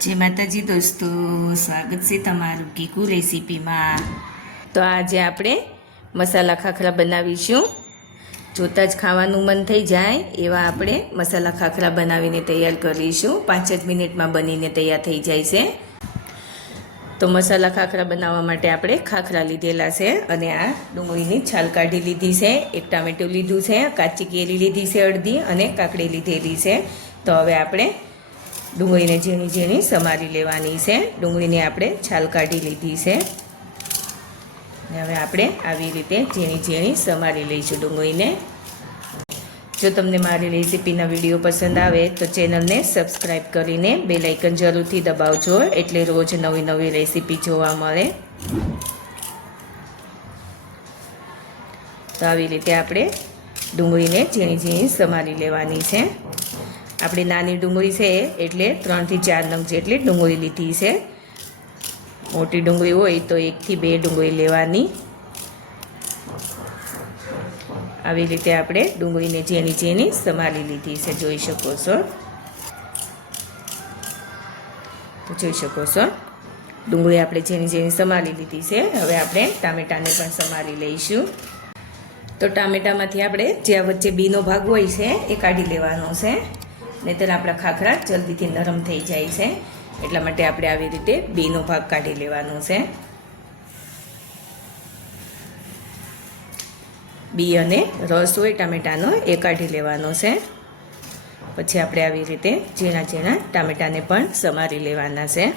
જય માતાજી દોસ્તો, સ્વાગત છે તમારું કીકુ રેસીપીમાં. તો આજે આપણે મસાલા ખાખરા બનાવીશું. જોતાં જ ખાવાનું મન થઈ જાય એવા આપણે મસાલા ખાખરા બનાવીને તૈયાર કરીશું. પાંચ જ મિનિટમાં બનીને તૈયાર થઈ જાય છે. તો મસાલા ખાખરા બનાવવા માટે આપણે ખાખરા લીધેલા છે અને આ ડુંગળીની છાલ કાઢી લીધી છે. એક ટામેટું લીધું છે, કાચી કેરી લીધી છે અડધી અને કાકડી લીધેલી છે. તો હવે આપણે ડુંગળીને ઝીણી ઝીણી સમારી લેવાની છે. ડુંગળીને આપણે છાલ કાઢી લીધી છે. ને હવે આપણે આવી રીતે ઝીણી ઝીણી સમારી લઈશું ડુંગળીને. જો તમને મારી રેસીપીના વીડિયો પસંદ આવે તો ચેનલને સબસ્ક્રાઈબ કરીને બે લાઇકન જરૂરથી દબાવજો, એટલે રોજ નવી નવી રેસીપી જોવા મળે. તો આવી રીતે આપણે ડુંગળીને ઝીણી ઝીણી સમારી લેવાની છે. આપણે નાની ડુંગળી છે એટલે ત્રણથી ચાર નંગ જેટલી ડુંગળી લીધી છે. મોટી ડુંગળી હોય તો એકથી બે ડુંગળી લેવાની. આવી રીતે આપણે ડુંગળીને ઝીણી ઝીણી સમારી લીધી છે, જોઈ શકો છો. તો જોઈ શકો છો. ડુંગળી આપણે ઝીણી ઝીણી સમારી લીધી છે. હવે આપણે ટામેટાને પણ સમારી લઈશું. તો ટામેટામાંથી આપણે જ્યાં વચ્ચે બીનો ભાગ હોય છે, એ કાઢી લેવાનો છે. નહીંતર આપણા ખાખરા જલ્દીથી નરમ થઈ જાય છે. એટલા માટે આપણે આવી રીતે બીનો ભાગ કાઢી લેવાનો છે. બી અને રસ હોય ટામેટાનો એ કાઢી લેવાનો છે. પછી આપણે આવી રીતે ઝીણા ઝીણા ટામેટાને પણ સમારી લેવાના છે.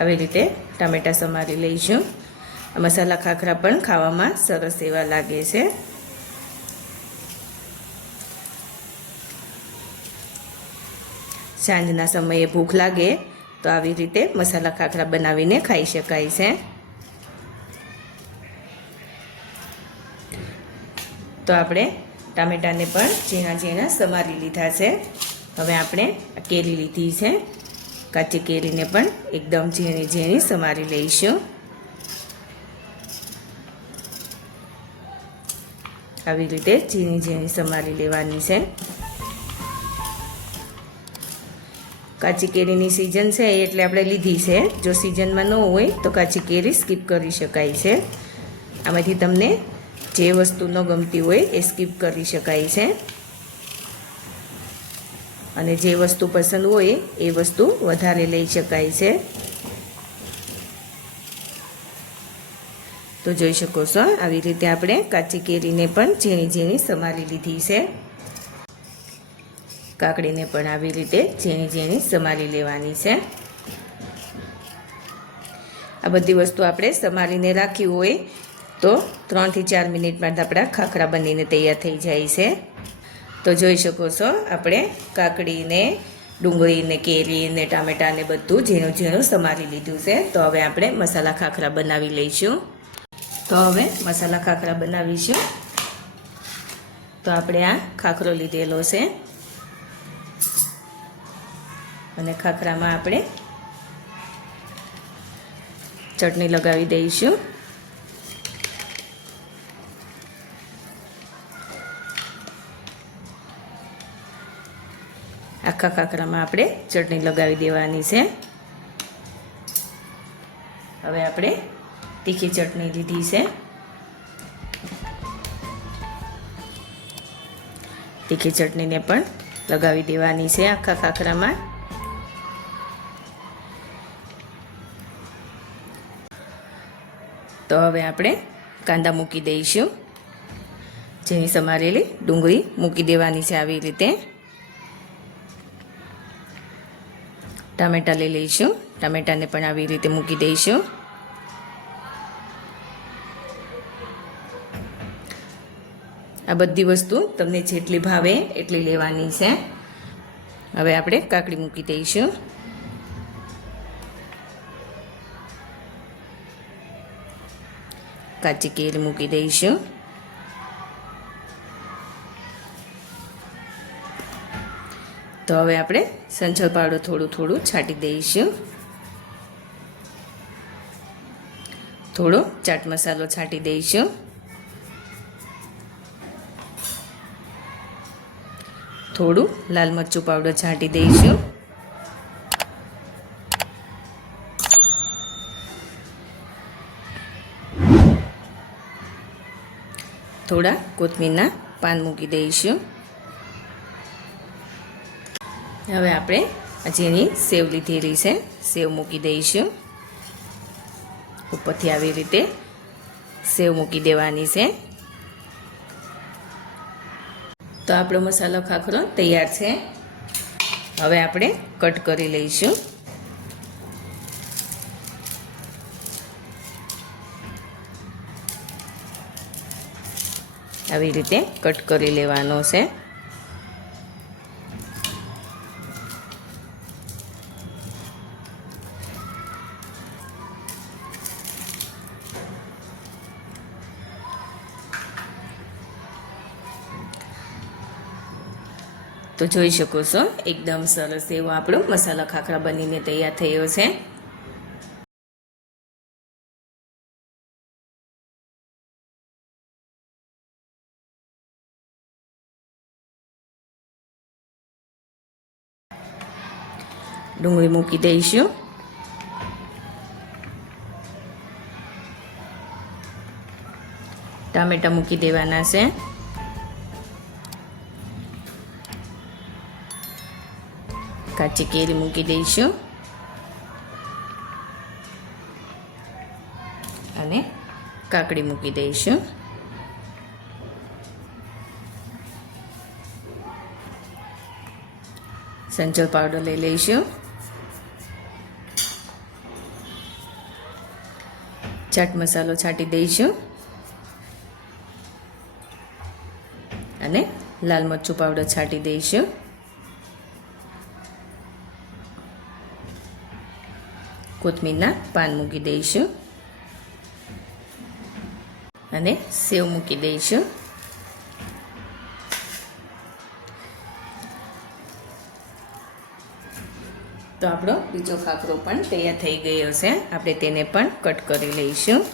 આવી રીતે ટામેટા સમારી લઈશું. મસાલા ખાખરા પણ ખાવામાં સરસ એવા લાગે છે. સાંજના સમયે ભૂખ લાગે, તો આવી રીતે મસાલા ખાખરા બનાવીને ખાઈ શકાય છે. તો આપણે ટામેટાને પણ ઝીણા ઝીણા સમારી લીધા છે. હવે આપણે કેરી લીધી છે. કાચી કેરીને પણ એકદમ ઝીણી ઝીણી સમારી લઈશું. આવી રીતે ઝીણી ઝીણી સમારી લેવાની છે. કાચી કેરીની સિઝન છે એટલે આપણે લીધી છે. જો સિઝનમાં ન હોય, તો કાચી કેરી સ્કીપ કરી શકાય છે. આમાંથી તમને જે વસ્તુ ન ગમતી હોય, એ સ્કીપ કરી શકાય છે. અને જે વસ્તુ પસંદ હોય, એ વસ્તુ વધારે લઈ શકાય છે. તો જોઈ શકો છો, આવી રીતે આપણે કાચી કેરીને પણ ઝીણી ઝીણી સમારી લીધી છે. કાકડીને પણ આવી રીતે ઝીણી ઝીણી સમારી લેવાની છે. આ બધી વસ્તુ આપણે સમારીને રાખી હોય તો ત્રણથી ચાર મિનિટમાં આપણા ખાખરા બનીને તૈયાર થઈ જાય છે. તો જોઈ શકો છો આપણે કાકડીને, ડુંગળીને, કેરીને, ટામેટાને બધું ઝીણું ઝીણું સમારી લીધું છે. તો હવે આપણે મસાલા ખાખરા બનાવી લઈશું. તો હવે મસાલા ખાખરા બનાવીશું. તો આપણે આ ખાખરો લીધેલો છે. અને ખાખરામાં આપણે ચટણી લગાવી દઈશું. આખા ખાખરામાં આપણે ચટણી લગાવી દેવાની છે. હવે આપણે તીખી ચટણી લીધી છે. તીખી ચટણીને પણ લગાવી દેવાની છે આખા ખાખરામાં. તો હવે આપણે કાંદા મૂકી દઈશું. જેની સમારેલી ડુંગળી મૂકી દેવાની છે આવી રીતે. ટામેટાં લઈ લઈશું. ટામેટાને પણ આવી રીતે મૂકી દઈશું. આ બધી વસ્તુ તમને જેટલી ભાવે એટલી લેવાની છે. હવે આપણે કાકડી મૂકી દઈશું. કાચી કેરી મૂકી દઈશું તો હવે આપણે સંચળ પાવડર થોડું થોડું છાંટી દઈશું થોડો ચાટ મસાલો છાંટી દઈશું થોડું લાલ મરચું પાવડર છાંટી દઈશું થોડા કોથમીરના પાન મૂકી દઈશું. હવે આપણે જેની સેવ લીધેલી છે, સેવ મૂકી દઈશું. ઉપરથી આવી રીતે સેવ મૂકી દેવાની છે. તો આપણો મસાલો ખાખરો તૈયાર છે. હવે આપણે કટ કરી લઈશું. આવી રીતે કટ કરી લેવાનો છે. તો જોઈ શકો છો, એકદમ સરસ એવો આપણો મસાલા ખાખરા બનીને તૈયાર થયો છે. ડુંગળી મૂકી દઈશું ટામેટા મૂકી દેવાના છે. કાચી કેરી મૂકી દઈશું. અને કાકડી મૂકી દઈશું. સંચલ પાવડર લઈ લઈશું. ચાટ મસાલો છાંટી દઈશું. અને લાલ મરચું પાવડર છાંટી દઈશું. કોથમીરના પાન મૂકી દઈશું. અને સેવ મૂકી દઈશું. તો આપણો બીજો ખાખરો પણ તૈયાર થઈ ગયો છે. આપણે તેને પણ કટ કરી લઈશું.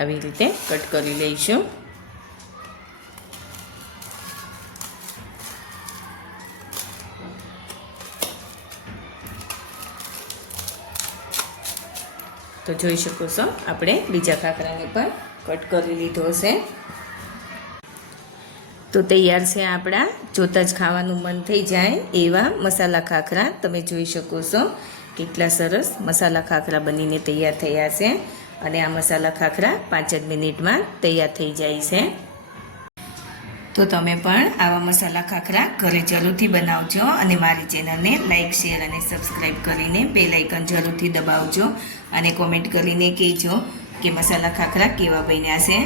આવી રીતે કટ કરી લઈશું. તો જોઈ શકો છો, આપણે બીજા ખાખરાને પણ કટ કરી લીધો છે. તો તૈયાર છે આપણા. જોતાં જ ખાવાનું મન થઈ જાય એવા મસાલા ખાખરા. તમે જોઈ શકો છો કેટલા સરસ મસાલા ખાખરા બનીને તૈયાર થયા છે. અને આ મસાલા ખાખરા પાંચ જ મિનિટમાં તૈયાર થઈ જાય છે. તો તમે પણ આવા મસાલા ખાખરા ઘરે જરૂરથી બનાવજો અને મારી ચેનલને લાઇક શેર અને સબસ્ક્રાઈબ કરીને બે લાઇકન જરૂરથી દબાવજો અને કોમેન્ટ કરીને કહેજો કે મસાલા ખાખરા કેવા બન્યા છે.